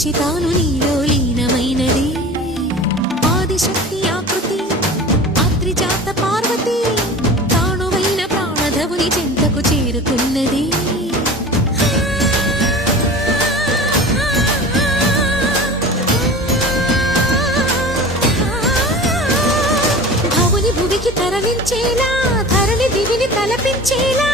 వచ్చి తాను నీలో లీనమైనది ఆదిశక్తి ఆకృతి ఆత్రిజాత పార్వతి తానువైన ప్రాణధవుని చెంతకు చేరుకున్నది భువికి తరలించేలా ధరణి దివిని తలపించేలా